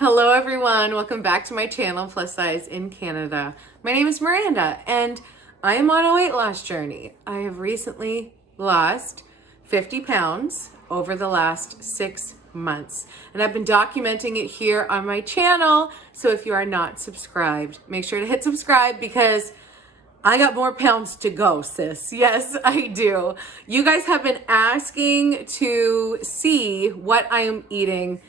Hello everyone, welcome back to my channel, Plus Size in Canada. My name is Miranda and I am on a weight loss journey. I have recently lost 50 pounds over the last 6 months and I've been documenting it here on my channel. So if you are not subscribed, make sure to hit subscribe because I got more pounds to go, sis. Yes, I do. You guys have been asking to see what I am eating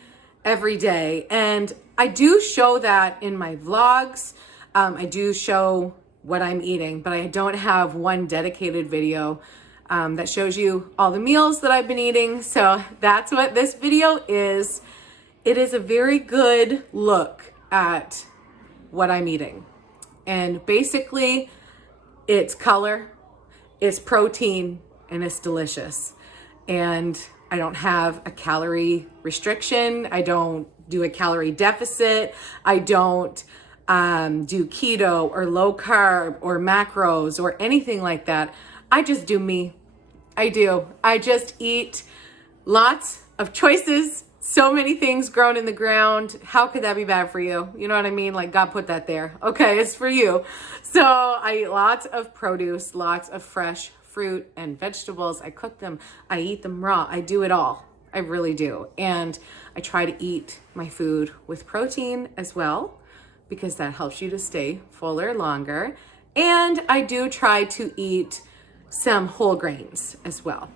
every day. And I do show that in my vlogs. I do show what I'm eating, but I don't have one dedicated video that shows you all the meals that I've been eating. So that's what this video is. It is a very good look at what I'm eating. And basically, it's color, it's protein, and it's delicious. And I don't have a calorie restriction. I don't do a calorie deficit. I don't do keto or low carb or macros or anything like that. I just do me. I do. I just eat lots of choices. So many things grown in the ground. How could that be bad for you? You know what I mean? Like God put that there. Okay, it's for you. So I eat lots of produce, lots of fresh fruit and vegetables. I cook them. I eat them raw. I do it all. I really do. And I try to eat my food with protein as well because that helps you to stay fuller longer. And I do try to eat some whole grains as well.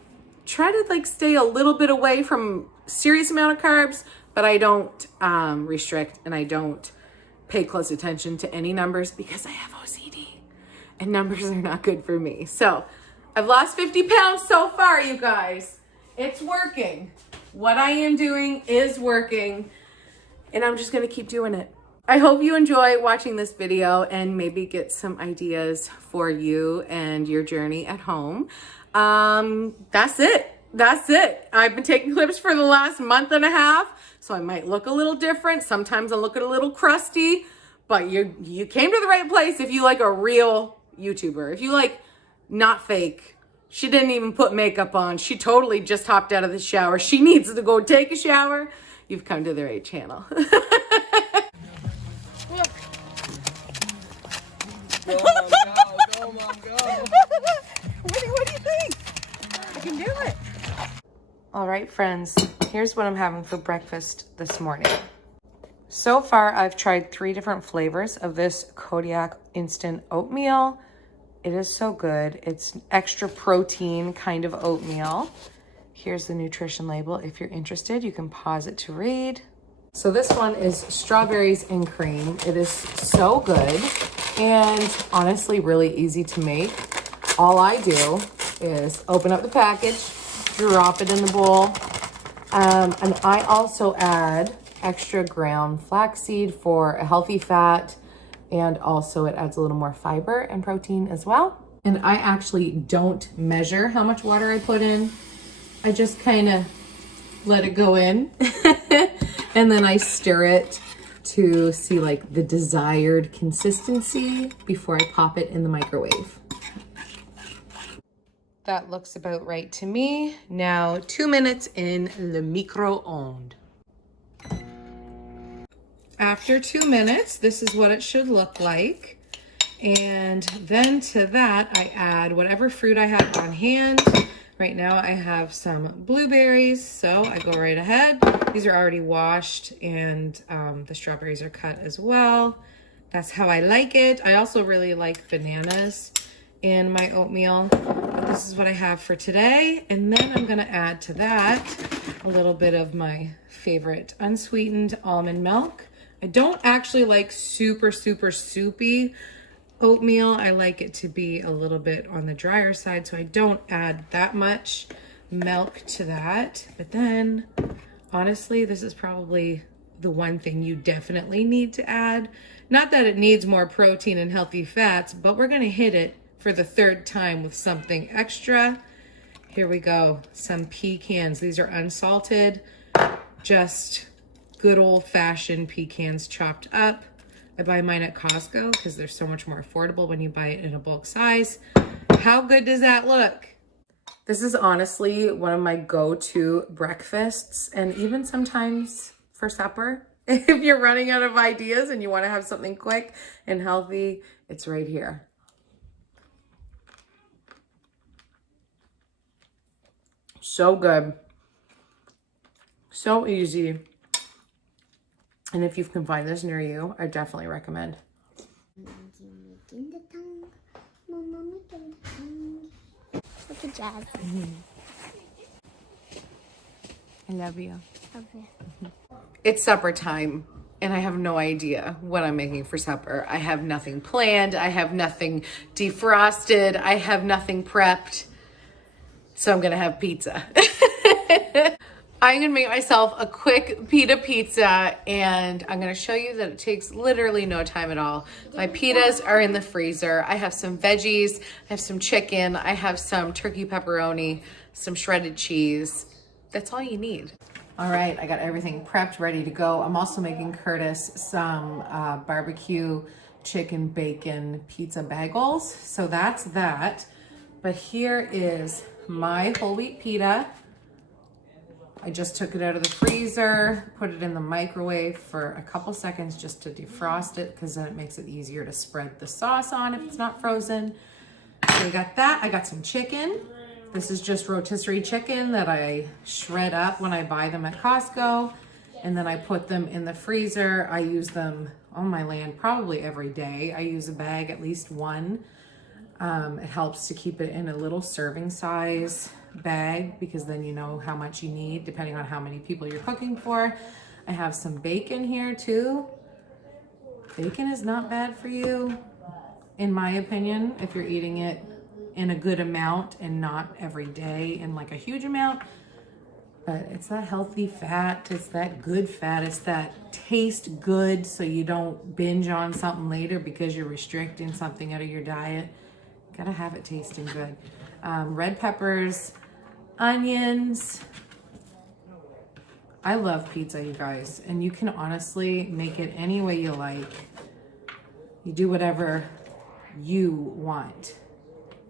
Try to stay a little bit away from serious amount of carbs, but I don't restrict and I don't pay close attention to any numbers because I have OCD and numbers are not good for me. So I've lost 50 pounds so far, you guys. It's working. What I am doing is working and I'm just gonna keep doing it. I hope you enjoy watching this video and maybe get some ideas for you and your journey at home. That's it. That's it. I've been taking clips for the last month and a half, so I might look a little different. Sometimes I look a little crusty, but you came to the right place if you like a real YouTuber. If you like not fake. She didn't even put makeup on. She totally just hopped out of the shower. She needs to go take a shower. You've come to the right channel. Go, Mom, go. Go, Mom, go. What do you think? I can do it. All right, friends, here's what I'm having for breakfast this morning. So far, I've tried 3 different flavors of this Kodiak instant oatmeal. It is so good. It's extra protein kind of oatmeal. Here's the nutrition label. If you're interested, you can pause it to read. So this one is strawberries and cream. It is so good and honestly really easy to make. All I do is open up the package, drop it in the bowl, and I also add extra ground flaxseed for a healthy fat, and also it adds a little more fiber and protein as well. And I actually don't measure how much water I put in. I just kind of let it go in and then I stir it to see the desired consistency before I pop it in the microwave. That looks about right to me. Now 2 minutes in le micro-ondes. After 2 minutes, this is what it should look like. And then to that, I add whatever fruit I have on hand. Right now I have some blueberries, so I go right ahead. These are already washed and the strawberries are cut as well. That's how I like it. I also really like bananas in my oatmeal. But this is what I have for today. And then I'm gonna add to that a little bit of my favorite unsweetened almond milk. I don't actually like super soupy oatmeal. I like it to be a little bit on the drier side, so I don't add that much milk to that. But then, honestly, this is probably the one thing you definitely need to add. Not that it needs more protein and healthy fats, but we're gonna hit it for the 3rd time with something extra. Here we go, some pecans. These are unsalted, just good old-fashioned pecans chopped up. I buy mine at Costco because they're so much more affordable when you buy it in a bulk size. How good does that look? This is honestly one of my go-to breakfasts and even sometimes for supper. If you're running out of ideas and you want to have something quick and healthy, it's right here. So good. So easy. And if you can find this near you, I definitely recommend. Look at Jazz. I love you. Love you. It's supper time, and I have no idea what I'm making for supper. I have nothing planned. I have nothing defrosted. I have nothing prepped. So I'm gonna have pizza. I'm gonna make myself a quick pita pizza, and I'm gonna show you that it takes literally no time at all. My pitas are in the freezer. I have some veggies, I have some chicken, I have some turkey pepperoni, some shredded cheese. That's all you need. All right, I got everything prepped, ready to go. I'm also making Curtis some barbecue chicken bacon pizza bagels. So that's that. But here is my whole wheat pita. I just took it out of the freezer, put it in the microwave for a couple seconds just to defrost it, because then it makes it easier to spread the sauce on if it's not frozen. So I got that. I got some chicken. This is just rotisserie chicken that I shred up when I buy them at Costco, and then I put them in the freezer. I use them on my land probably every day. I use a bag, at least one. It helps to keep it in a little serving size bag, because then you know how much you need depending on how many people you're cooking for. I have some bacon here too. Bacon is not bad for you, in my opinion, if you're eating it in a good amount and not every day in like a huge amount. But it's that healthy fat, it's that good fat, it's that taste good, so you don't binge on something later because you're restricting something out of your diet. Gotta have it tasting good. Red peppers, onions. I love pizza, you guys, and you can honestly make it any way you like. You do whatever you want.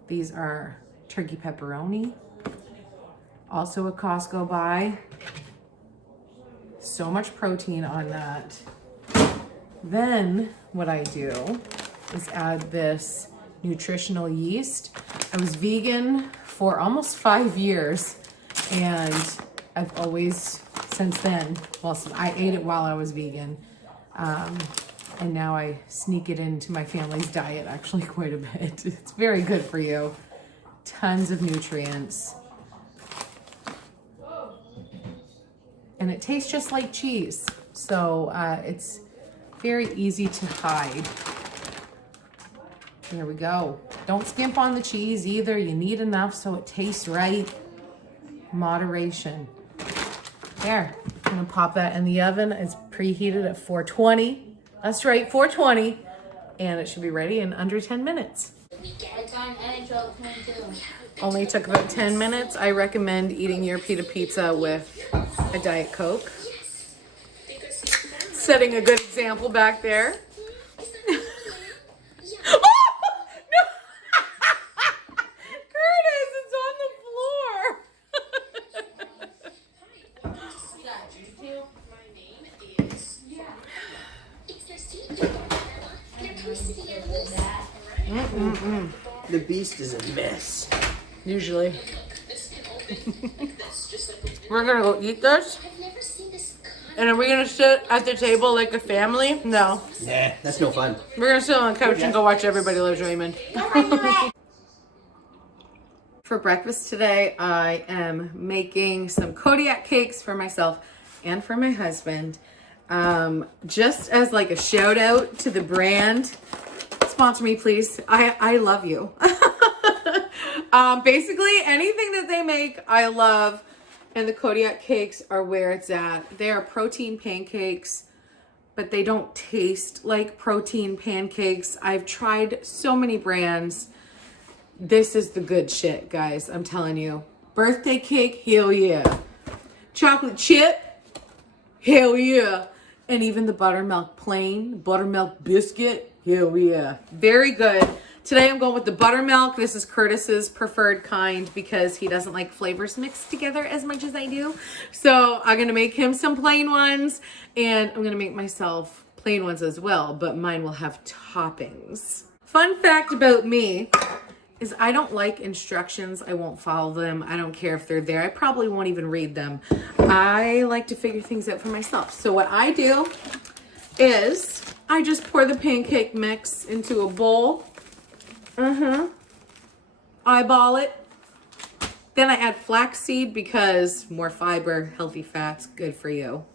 These are turkey pepperoni, also a Costco buy. So much protein on that. Then what I do is add this nutritional yeast. I was vegan for almost 5 years, and I've always since then, well, I ate it while I was vegan, and now I sneak it into my family's diet actually quite a bit. It's very good for you. Tons of nutrients. And it tastes just like cheese. So it's very easy to hide. There we go. Don't skimp on the cheese either. You need enough so it tastes right. Moderation. There, I'm gonna pop that in the oven. It's preheated at 420. That's right, 420. And it should be ready in under 10 minutes. Only took about 10 minutes. I recommend eating your pita pizza with a Diet Coke. Setting a good example back there. The beast is a mess. Usually. We're gonna go eat this? And are we gonna sit at the table like a family? No. Nah, that's no fun. We're gonna sit on the couch and go watch Everybody Loves Raymond. For breakfast today, I am making some Kodiak cakes for myself and for my husband. Just as like a shout out to the brand. Sponsor me, please. I love you. Basically, anything that they make, I love. And the Kodiak cakes are where it's at. They are protein pancakes, but they don't taste like protein pancakes. I've tried so many brands. This is the good shit, guys. I'm telling you. Birthday cake, hell yeah. Chocolate chip, hell yeah. And even the buttermilk plain, buttermilk biscuit, hell yeah. Very good. Today I'm going with the buttermilk. This is Curtis's preferred kind because he doesn't like flavors mixed together as much as I do. So I'm gonna make him some plain ones, and I'm gonna make myself plain ones as well, but mine will have toppings. Fun fact about me is I don't like instructions. I won't follow them. I don't care if they're there. I probably won't even read them. I like to figure things out for myself. So what I do is I just pour the pancake mix into a bowl. Eyeball it. Then I add flaxseed because more fiber, healthy fats, good for you.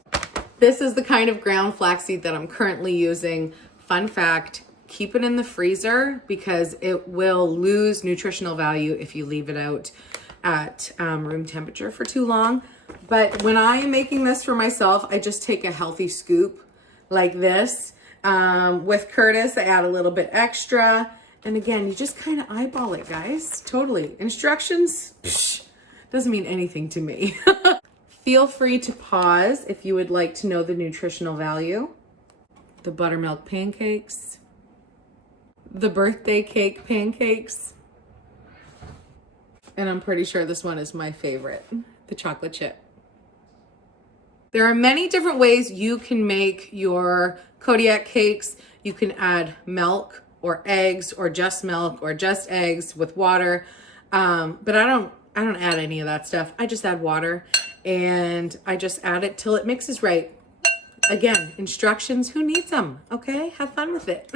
This is the kind of ground flaxseed that I'm currently using. Fun fact, keep it in the freezer because it will lose nutritional value if you leave it out at room temperature for too long. But when I am making this for myself, I just take a healthy scoop like this. With Curtis, I add a little bit extra. And again, you just kind of eyeball it, guys. Totally. Instructions, psh, doesn't mean anything to me. Feel free to pause if you would like to know the nutritional value. The buttermilk pancakes. The birthday cake pancakes. And I'm pretty sure this one is my favorite, the chocolate chip. There are many different ways you can make your Kodiak cakes. You can add milk or eggs or just milk or just eggs with water. But I don't add any of that stuff. I just add water and I just add it till it mixes right. Again, instructions, who needs them? Okay, have fun with it.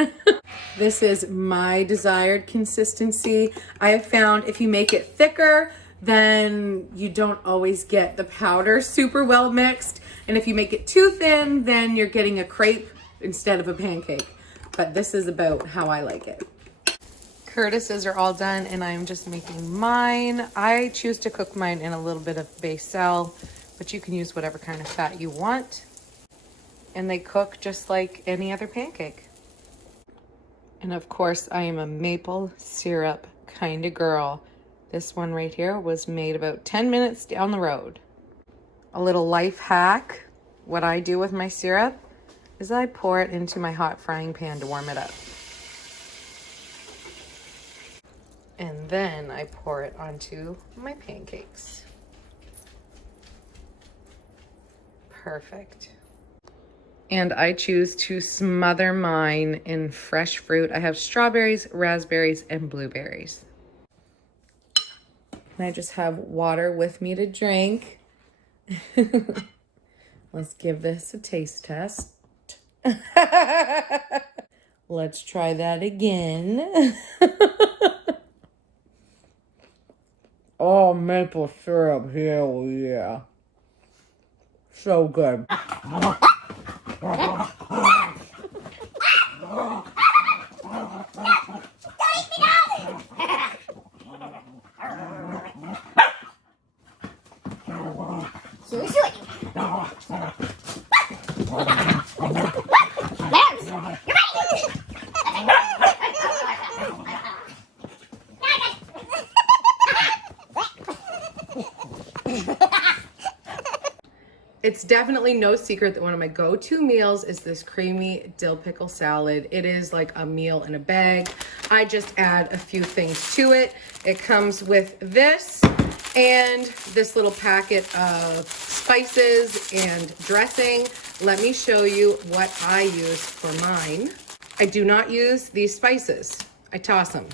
This is my desired consistency. I have found if you make it thicker, then you don't always get the powder super well mixed. And if you make it too thin, then you're getting a crepe instead of a pancake. But this is about how I like it. Curtis's are all done and I'm just making mine. I choose to cook mine in a little bit of basil, but you can use whatever kind of fat you want. And they cook just like any other pancake. And of course, I am a maple syrup kind of girl. This one right here was made about 10 minutes down the road. A little life hack. What I do with my syrup is I pour it into my hot frying pan to warm it up. And then I pour it onto my pancakes. Perfect. And I choose to smother mine in fresh fruit. I have strawberries, raspberries, and blueberries. And I just have water with me to drink. Let's give this a taste test. Let's try that again. Oh, maple syrup, hell yeah. So good. It's definitely no secret that one of my go-to meals is this creamy dill pickle salad. It is like a meal in a bag. I just add a few things to it. It comes with this and this little packet of spices and dressing. Let me show you what I use for mine. I do not use these spices. I toss them.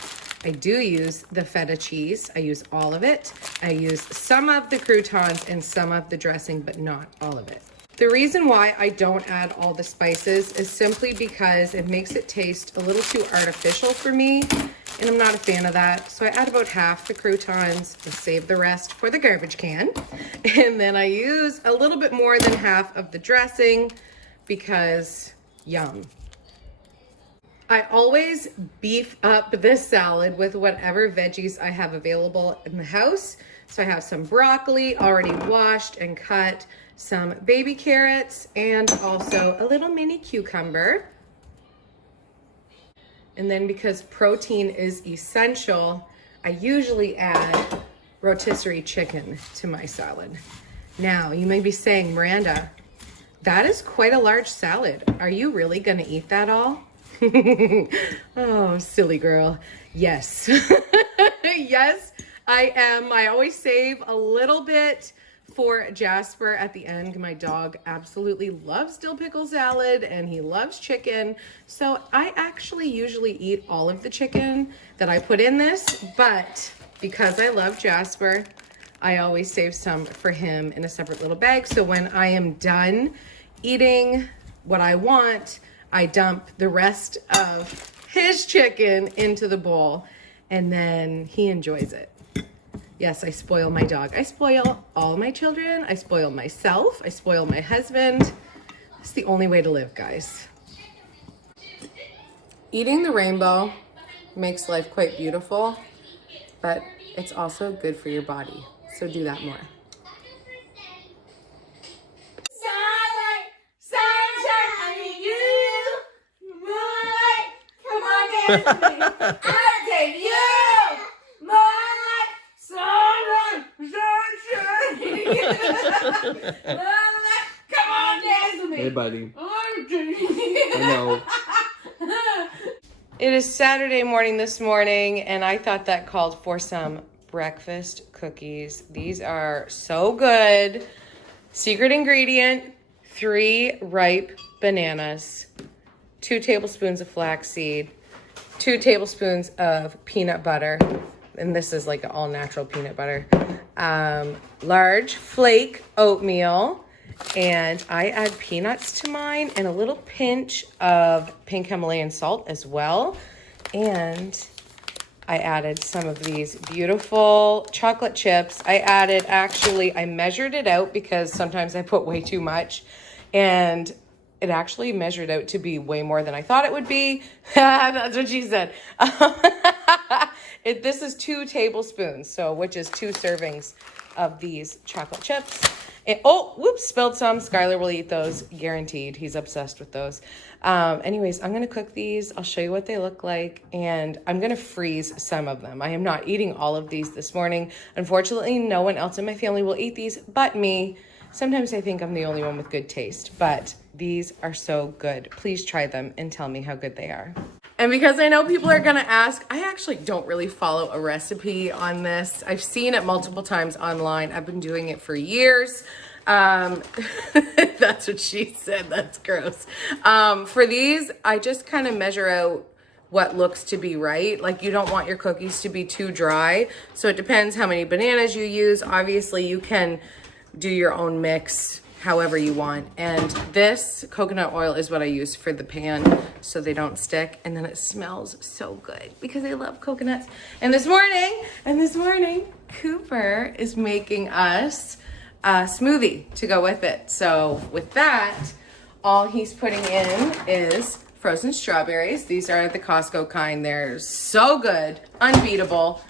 I do use the feta cheese. I use all of it. I use some of the croutons and some of the dressing, but not all of it. The reason why I don't add all the spices is simply because it makes it taste a little too artificial for me, and I'm not a fan of that. So I add about half the croutons and save the rest for the garbage can. And then I use a little bit more than half of the dressing because yum. I always beef up this salad with whatever veggies I have available in the house. So I have some broccoli already washed and cut, some baby carrots, and also a little mini cucumber. And then because protein is essential, I usually add rotisserie chicken to my salad. Now, you may be saying, Miranda, that is quite a large salad. Are you really gonna eat that all? Oh, silly girl. Yes. Yes, I am. I always save a little bit for Jasper at the end. My dog absolutely loves dill pickle salad and he loves chicken. So I actually usually eat all of the chicken that I put in this, but because I love Jasper, I always save some for him in a separate little bag. So when I am done eating what I want, I dump the rest of his chicken into the bowl and then he enjoys it. Yes, I spoil my dog. I spoil all my children. I spoil myself. I spoil my husband. It's the only way to live, guys. Eating the rainbow makes life quite beautiful, but it's also good for your body. So do that more. Starlight, sunshine, I need you. Moonlight, come on, dance with me. I take you. Moonlight, sunlight, sunshine. Moonlight, come on, dance with me. Hey, buddy. I take I know. It is Saturday morning this morning, and I thought that called for some breakfast cookies. These are so good. Secret ingredient, 3 ripe bananas, 2 tablespoons of flaxseed, 2 tablespoons of peanut butter, and this is like all natural peanut butter, large flake oatmeal, and I add peanuts to mine and a little pinch of pink Himalayan salt as well. And I added some of these beautiful chocolate chips. I measured it out because sometimes I put way too much, and it actually measured out to be way more than I thought it would be. That's what she said. This is 2 tablespoons, so which is 2 servings of these chocolate chips. And, oh, whoops, spilled some. Skylar will eat those, guaranteed. He's obsessed with those. Anyways, I'm going to cook these. I'll show you what they look like, and I'm going to freeze some of them. I am not eating all of these this morning. Unfortunately, no one else in my family will eat these but me. Sometimes I think I'm the only one with good taste, but these are so good. Please try them and tell me how good they are. And because I know people are gonna ask, I actually don't really follow a recipe on this. I've seen it multiple times online. I've been doing it for years. That's what she said, that's gross. For these, I just kind of measure out what looks to be right. Like, you don't want your cookies to be too dry. So it depends how many bananas you use. Obviously you can do your own mix however you want. And this coconut oil is what I use for the pan so they don't stick. And then it smells so good because I love coconuts. And this morning, Cooper is making us a smoothie to go with it. So with that, all he's putting in is frozen strawberries. These are the Costco kind. They're so good, unbeatable.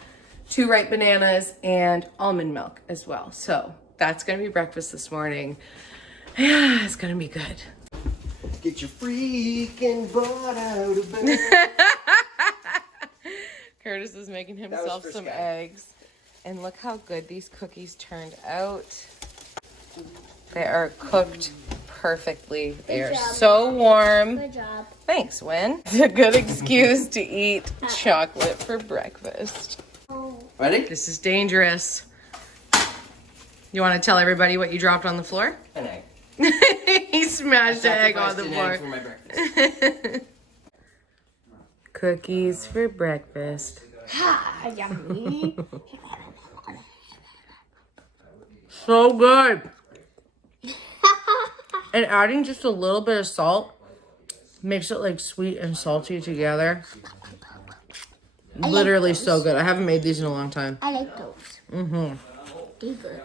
2 ripe bananas and almond milk as well. So that's gonna be breakfast this morning. Yeah, it's gonna be good. Get your freaking butt out of bed. Curtis is making himself some eggs. And look how good these cookies turned out. They are cooked perfectly. They are so warm. Good job. Thanks, Win. It's a good excuse to eat chocolate for breakfast. Ready? This is dangerous. You want to tell everybody what you dropped on the floor? An egg. He smashed an egg on the Sacrificed an floor. egg for my breakfast. Cookies for breakfast. Ah, yummy. So good. And adding just a little bit of salt makes it like sweet and salty together. Literally so good. I haven't made these in a long time. I like those. Mm-hmm. They're good.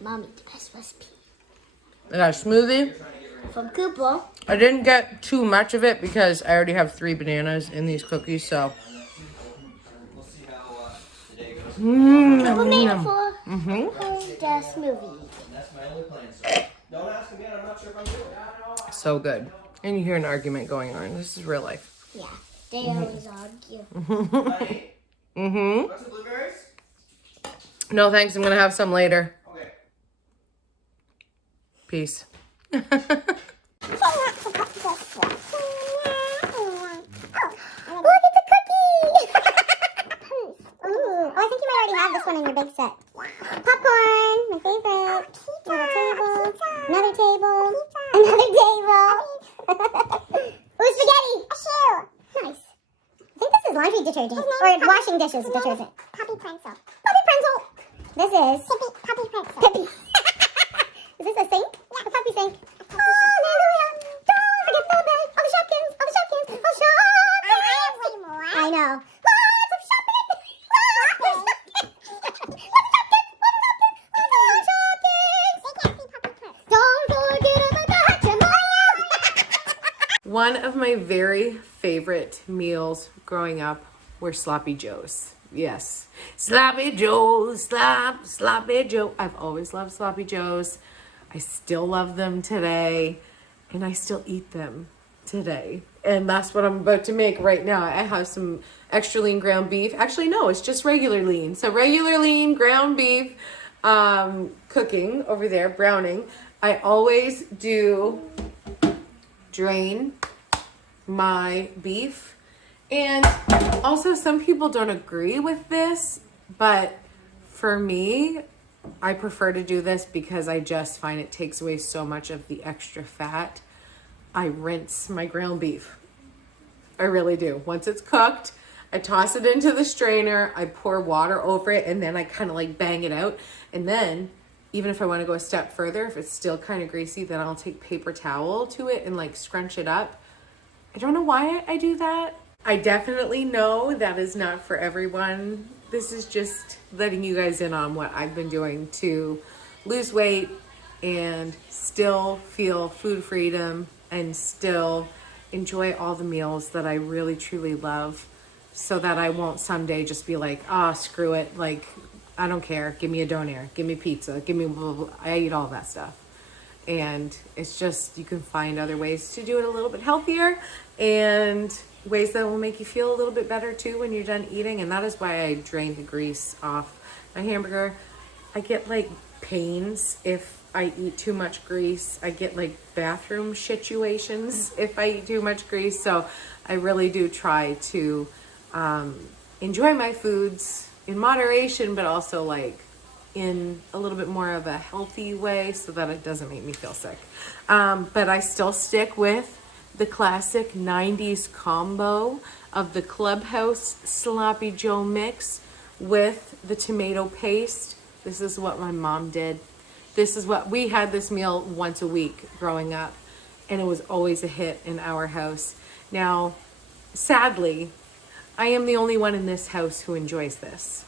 Mommy, the best recipe. I got a smoothie. From Cooper. I didn't get too much of it because I already have 3 bananas in these cookies, so. Cooper made it for the smoothie. So good. And you hear an argument going on. This is real life. Yeah, they always argue. Mm-hmm. Want some blueberries? No thanks, I'm gonna have some later. Okay. Peace. Ooh, spaghetti. A shoe. Nice. I think this is laundry detergent. Or washing dishes detergent. Puppy pencil. Puppy pencil. This is... Puppy pencil. Puppy. Is this a sink? Yeah. A puppy sink. Hallelujah. Don't forget the bed. All the Shopkins. All the Shopkins. All the Shopkins. I have way more. I know. Lots of shopping. Lots of shopping. One of my very favorite meals growing up were sloppy joes. Yes, sloppy joes, sloppy joe. I've always loved sloppy joes. I still love them today, and I still eat them today. And that's what I'm about to make right now. I have some extra lean ground beef. Actually, no, it's just regular lean. So regular lean ground beef cooking over there, browning. I always do drain my beef. And also some people don't agree with this, but for me, I prefer to do this because I just find it takes away so much of the extra fat. I rinse my ground beef. I really do. Once it's cooked, I toss it into the strainer, I pour water over it, and then I kind of like bang it out. And then even if I want to go a step further, if it's still kind of greasy, then I'll take paper towel to it and like scrunch it up. I don't know why I do that. I definitely know that is not for everyone. This is just letting you guys in on what I've been doing to lose weight and still feel food freedom and still enjoy all the meals that I really truly love, so that I won't someday just be like, ah, screw it. Like, I don't care. Give me a doner. Give me pizza. Give me blah, blah, blah. I eat all that stuff. And it's just, you can find other ways to do it a little bit healthier and ways that will make you feel a little bit better too when you're done eating. And that is why I drain the grease off my hamburger. I get like pains if I eat too much grease. I get like bathroom situations if I eat too much grease. So I really do try to enjoy my foods in moderation, but also like in a little bit more of a healthy way so that it doesn't make me feel sick. But I still stick with the classic 90s combo of the Clubhouse Sloppy Joe mix with the tomato paste. This is what my mom did. This is what we had, this meal once a week growing up, and it was always a hit in our house. Now, sadly, I am the only one in this house who enjoys this.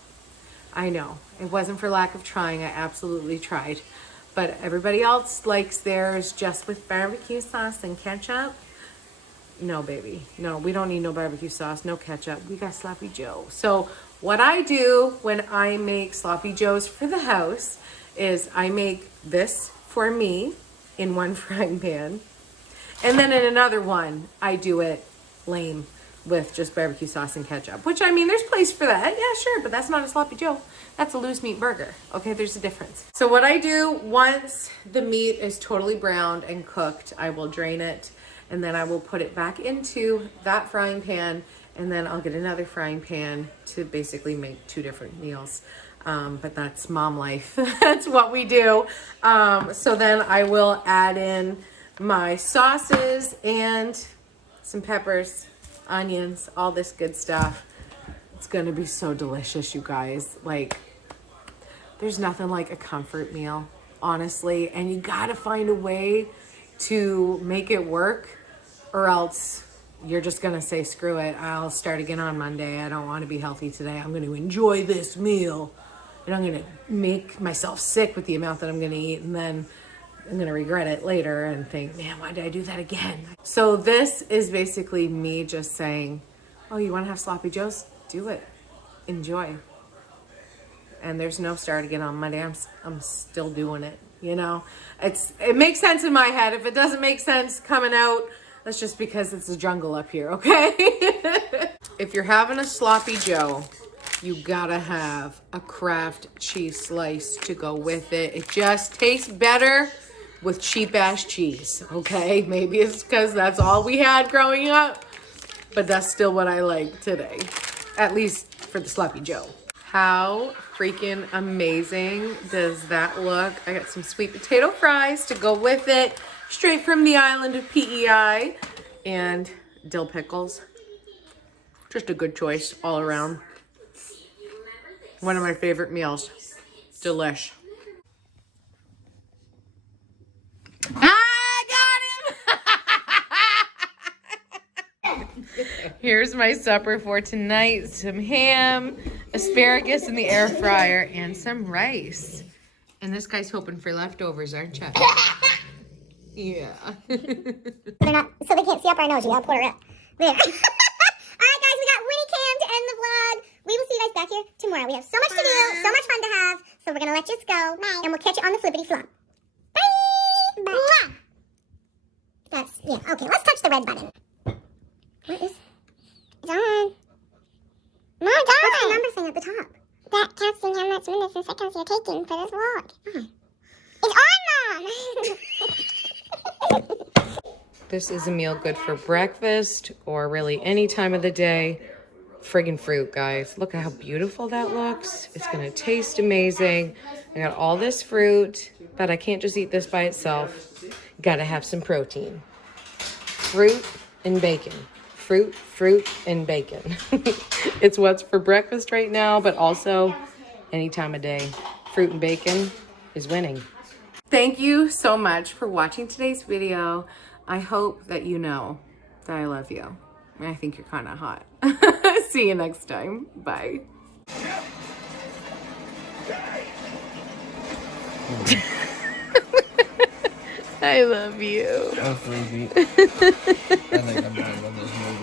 I know, it wasn't for lack of trying. I absolutely tried. But everybody else likes theirs just with barbecue sauce and ketchup. No, baby. No, we don't need no barbecue sauce, no ketchup. We got Sloppy Joe. So what I do when I make Sloppy Joes for the house is I make this for me in one frying pan. And then in another one, I do it lame with just barbecue sauce and ketchup, which, I mean, there's place for that. Yeah, sure, but that's not a Sloppy Joe. That's a loose meat burger. Okay, there's a difference. So what I do once the meat is totally browned and cooked, I will drain it, and then I will put it back into that frying pan, and then I'll get another frying pan to basically make two different meals. But that's mom life. That's what we do. So then I will add in my sauces and some peppers, onions, all this good stuff. It's gonna be so delicious, you guys. Like, there's nothing like a comfort meal, honestly. And you gotta find a way to make it work, or else you're just gonna say, screw it, I'll start again on Monday. I don't wanna be healthy today. I'm gonna enjoy this meal. And I'm gonna make myself sick with the amount that I'm gonna eat, and then I'm gonna regret it later and think, man, why did I do that again? So this is basically me just saying, oh, you wanna have Sloppy Joes? Do it, enjoy. And there's no start again on Monday. I'm still doing it, you know? It makes sense in my head. If it doesn't make sense coming out, that's just because it's a jungle up here, okay? If you're having a Sloppy Joe, you gotta have a Kraft cheese slice to go with it. It just tastes better with cheap ass cheese, okay? Maybe it's because that's all we had growing up, but that's still what I like today, at least for the Sloppy Joe. How freaking amazing does that look? I got some sweet potato fries to go with it. straight from the island of PEI, and dill pickles. Just a good choice all around. One of my favorite meals. Delish. I got him! Here's my supper for tonight. Some ham, asparagus in the air fryer, and some rice. And this guy's hoping for leftovers, aren't you? Yeah. They're not, so they can't see up our nose. You gotta put her up. There. Alright guys, we got Winnie Cam to end the vlog. We will see you guys back here tomorrow. We have so much to do, so much fun to have. So we're gonna let you go. Bye. And we'll catch you on the flippity flop. Bye! Bye. That's, yeah, okay, let's touch the red button. What is, it's on. No, it's on. What's the number thing at the top? That counts in how much minutes and seconds you're taking for this vlog. It's on, Mom! This is a meal good for breakfast or really any time of the day. Friggin' fruit, guys. Look at how beautiful that looks. It's gonna taste amazing. I got all this fruit, but I can't just eat this by itself. Gotta have some protein. Fruit and bacon. Fruit, and bacon. It's what's for breakfast right now, but also any time of day. Fruit and bacon is winning. Thank you so much for watching today's video. I hope that you know that I love you. I think you're kind of hot. See you next time. Bye. I love you. Oh, freebie. I think I'm gonna run this movie.